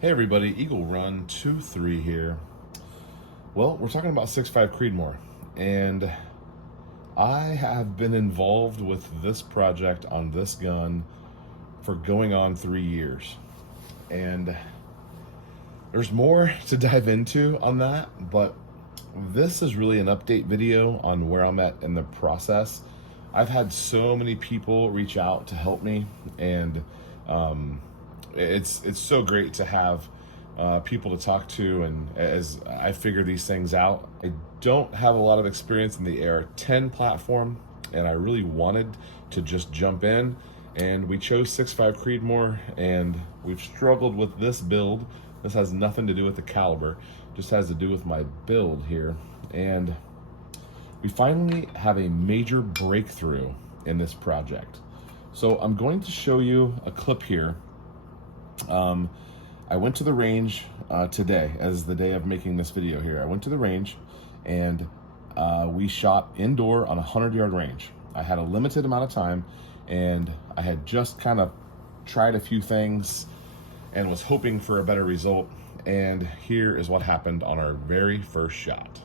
Hey everybody, Eagle Run 2-3 here. Well, we're talking about 6.5 Creedmoor, and I have been involved with this project on this gun for going on 3 years. And there's more to dive into on that, but this is really an update video on where I'm at in the process. I've had so many people reach out to help me, and it's so great to have people to talk to, and as I figure these things out. I don't have a lot of experience in the AR-10 platform, and I really wanted to just jump in, and we chose 6.5 Creedmoor, and we've struggled with this build. This has nothing to do with the caliber, just has to do with my build here, and we finally have a major breakthrough in this project. So I'm going to show you a clip here. I went to the range today, as the day of making this video here. I went to the range, and we shot indoor on a 100-yard range. I had a limited amount of time, and I had just kind of tried a few things and was hoping for a better result. And here is what happened on our very first shot.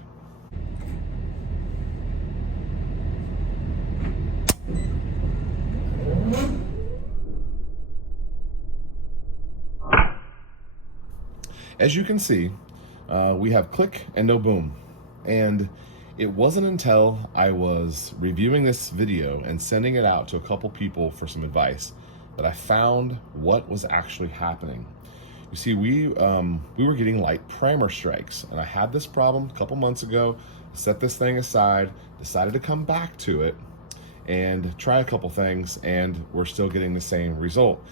As you can see, we have click and no boom. And it wasn't until I was reviewing this video and sending it out to a couple people for some advice that I found what was actually happening. You see, we were getting light primer strikes, and I had this problem a couple months ago, set this thing aside, decided to come back to it and try a couple things, and we're still getting the same result.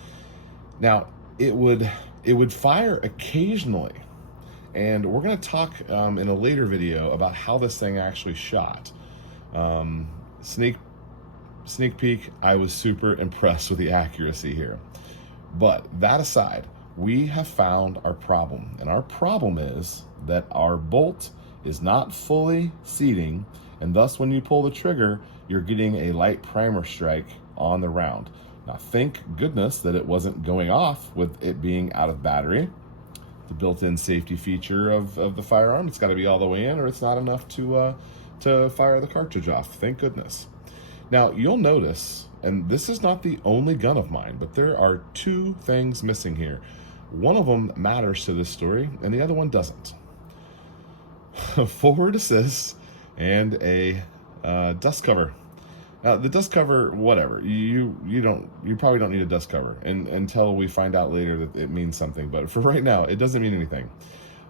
Now, it would fire occasionally, and we're going to talk in a later video about how this thing actually shot. Sneak peek, I was super impressed with the accuracy here. But that aside, we have found our problem, and our problem is that our bolt is not fully seating, and thus when you pull the trigger, you're getting a light primer strike on the round. Now, thank goodness that it wasn't going off with it being out of battery. The built-in safety feature of the firearm, it's got to be all the way in, or it's not enough to fire the cartridge off. Thank goodness. Now, you'll notice, and this is not the only gun of mine, but there are two things missing here. One of them matters to this story, and the other one doesn't. Forward assist and a dust cover. The dust cover, whatever. You probably don't need a dust cover, and until we find out later that it means something. But for right now, it doesn't mean anything.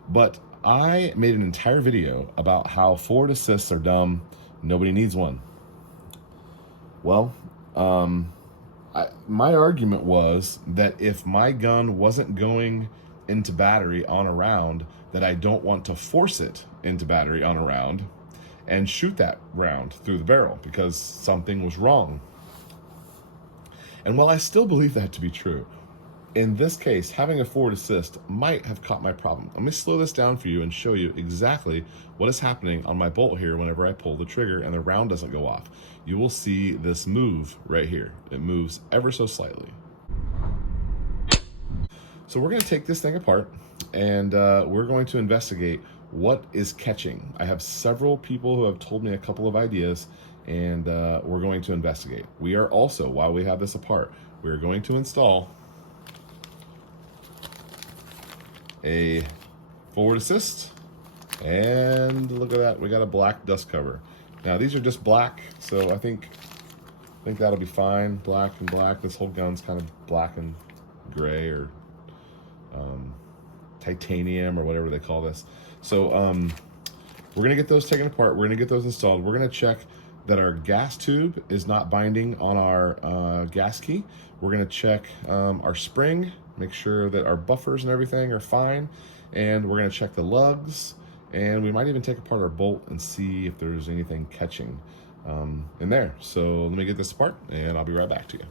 But I made an entire video about how forward assists are dumb. Nobody needs one. Well, my argument was that if my gun wasn't going into battery on a round, that I don't want to force it into battery on a round and shoot that round through the barrel because something was wrong. And while I still believe that to be true, in this case, having a forward assist might have caught my problem. Let me slow this down for you and show you exactly what is happening on my bolt here whenever I pull the trigger and the round doesn't go off. You will see this move right here. It moves ever so slightly. So we're going to take this thing apart, and we're going to investigate what is catching. I have several people who have told me a couple of ideas, and we're going to investigate. We are also, while we have this apart, we're going to install a forward assist, and look at that, we got a black dust cover. Now these are just black, so I think that'll be fine. Black and black. This whole gun's kind of black and gray, or titanium, or whatever they call this. So we're gonna get those taken apart. We're gonna get those installed. We're gonna check that our gas tube is not binding on our gas key. We're gonna check our spring, make sure that our buffers and everything are fine, and we're gonna check the lugs, and we might even take apart our bolt and see if there's anything catching in there. So let me get this apart, and I'll be right back to you.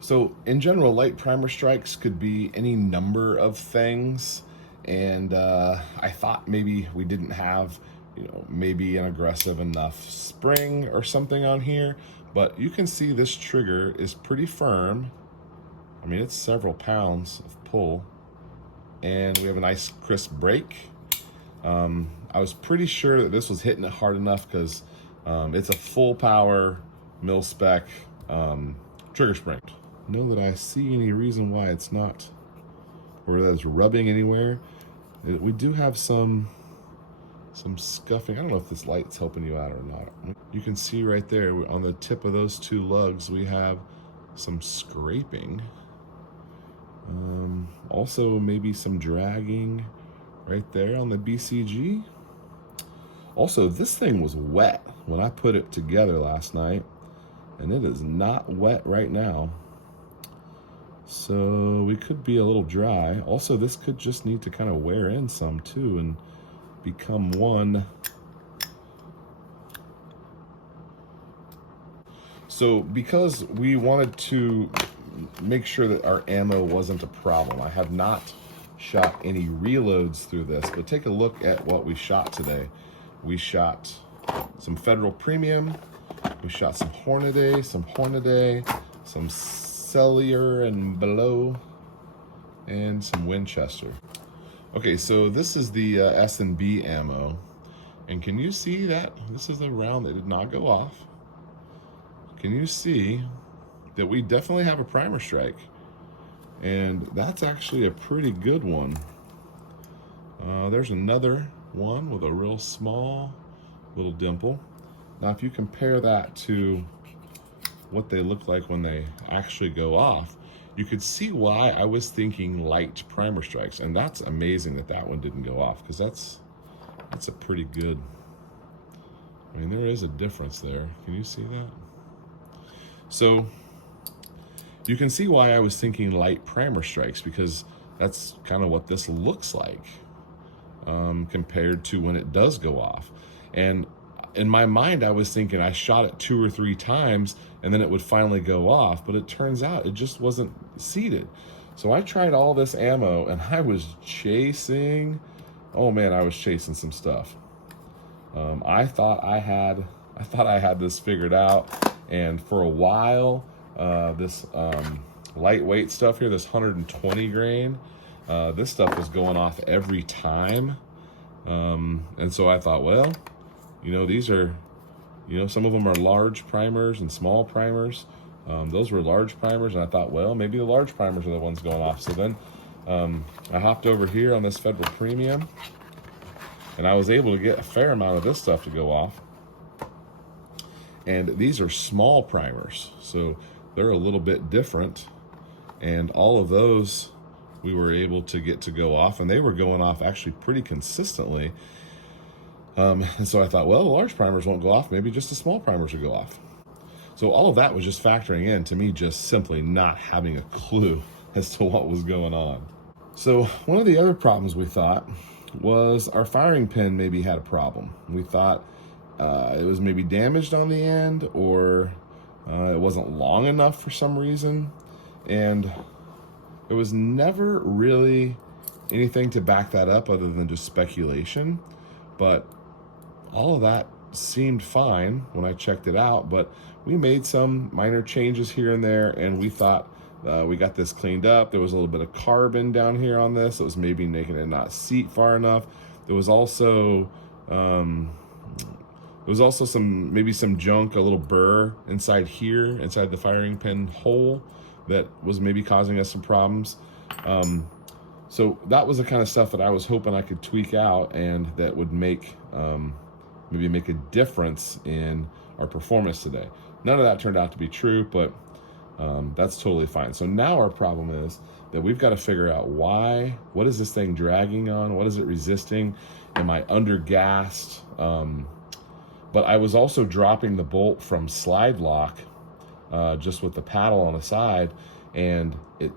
So in general, light primer strikes could be any number of things, and I thought maybe we didn't have, maybe an aggressive enough spring or something on here, but you can see this trigger is pretty firm. I mean, it's several pounds of pull. and we have a nice crisp break. I was pretty sure that this was hitting it hard enough because it's a full power mil spec trigger spring. Know that I see any reason why it's not, or that it's rubbing anywhere. We do have some scuffing. I don't know if this light's helping you out or not. You can see right there on the tip of those two lugs we have some scraping. Also maybe some dragging right there on the BCG. Also, this thing was wet when I put it together last night, and it is not wet right now. So we could be a little dry. Also, this could just need to kind of wear in some too and become one. So because we wanted to make sure that our ammo wasn't a problem, I have not shot any reloads through this, but take a look at what we shot today. We shot some Federal Premium, we shot some Hornady, some Cellular and Below, and some Winchester. Okay, so this is the S&B ammo, and can you see that this is a round that did not go off? Can you see that we definitely have a primer strike? And that's actually a pretty good one. There's another one with a real small little dimple. Now, if you compare that to what they look like when they actually go off, you could see why I was thinking light primer strikes. And that's amazing that that one didn't go off, because that's a pretty good, I mean, there is a difference there. Can you see that? So you can see why I was thinking light primer strikes, because that's kind of what this looks like compared to when it does go off. And in my mind, I was thinking I shot it 2 or 3 times and then it would finally go off, but it turns out it just wasn't seated. So I tried all this ammo and I was chasing, oh man, I was chasing some stuff. I thought I had this figured out, and for a while, this lightweight stuff here, this 120 grain, this stuff was going off every time. And so I thought, well, you know, these are, you know, some of them are large primers and small primers. Those were large primers, and I thought, well, maybe the large primers are the ones going off. So then I hopped over here on this Federal Premium, and I was able to get a fair amount of this stuff to go off. And these are small primers, so they're a little bit different. And all of those we were able to get to go off, and they were going off actually pretty consistently. And so I thought, well, the large primers won't go off, maybe just the small primers will go off. So all of that was just factoring in to me just simply not having a clue as to what was going on. So one of the other problems we thought was our firing pin maybe had a problem. We thought it was maybe damaged on the end, or it wasn't long enough for some reason. And there was never really anything to back that up other than just speculation. But all of that seemed fine when I checked it out, but we made some minor changes here and there, and we thought we got this cleaned up. There was a little bit of carbon down here on this. It was maybe making it not seat far enough. There was also maybe some junk, a little burr inside here, inside the firing pin hole, that was maybe causing us some problems. So that was the kind of stuff that I was hoping I could tweak out, and that would make maybe make a difference in our performance today. None of that turned out to be true, but that's totally fine. So now our problem is that we've got to figure out why. What is this thing dragging on? What is it resisting? Am I under-gassed? But I was also dropping the bolt from slide lock just with the paddle on the side, and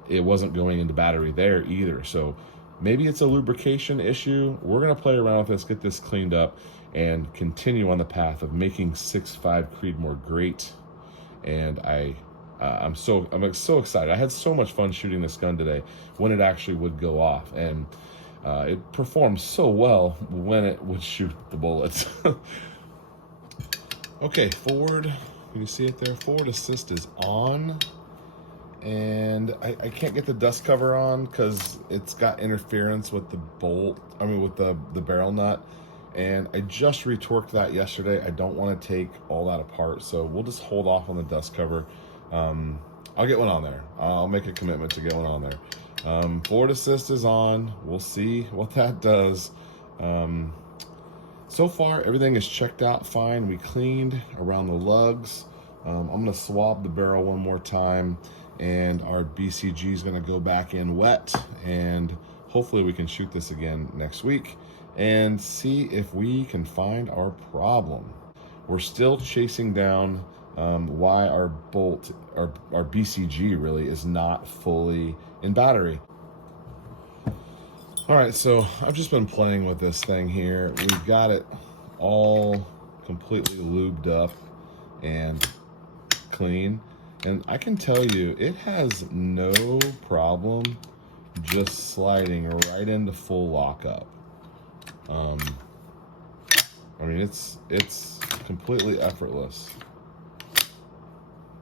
it wasn't going into battery there either. So maybe it's a lubrication issue. We're gonna play around with this, get this cleaned up, and continue on the path of making 6.5 Creedmoor great. And I'm so excited. I had so much fun shooting this gun today when it actually would go off, and it performed so well when it would shoot the bullets. Okay, forward, can you see it there? Forward assist is on, and I can't get the dust cover on because it's got interference with the bolt, with the barrel nut, and I just retorqued that yesterday. I don't want to take all that apart, so we'll just hold off on the dust cover. I'll get one on there. I'll make a commitment to get one on there. Forward assist is on. We'll see what that does. So far, everything is checked out fine. We cleaned around the lugs. I'm gonna swab the barrel one more time, and our BCG is gonna go back in wet, and hopefully we can shoot this again next week and see if we can find our problem. We're still chasing down why our bolt, our BCG really is not fully in battery. All right, so I've just been playing with this thing here. We've got it all completely lubed up and clean, and I can tell you it has no problem just sliding right into full lockup. I mean, it's completely effortless.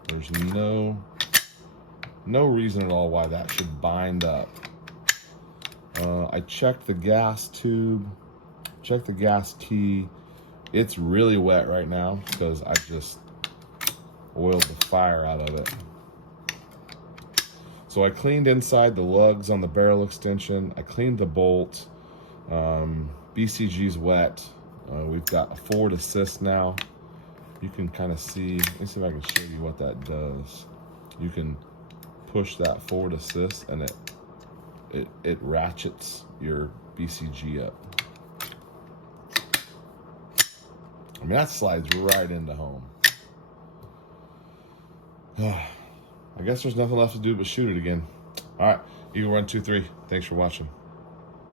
There's no reason at all why that should bind up. I checked the gas tube, checked the gas key. It's really wet right now because I just oiled the fire out of it. So I cleaned inside the lugs on the barrel extension. I cleaned the bolt. BCG's wet. We've got a forward assist now. You can kind of see, let me see if I can show you what that does. You can push that forward assist and it ratchets your BCG up. I mean, that slides right into home. I guess there's nothing left to do but shoot it again. All right, Eagle 1, 2, 3. Thanks for watching.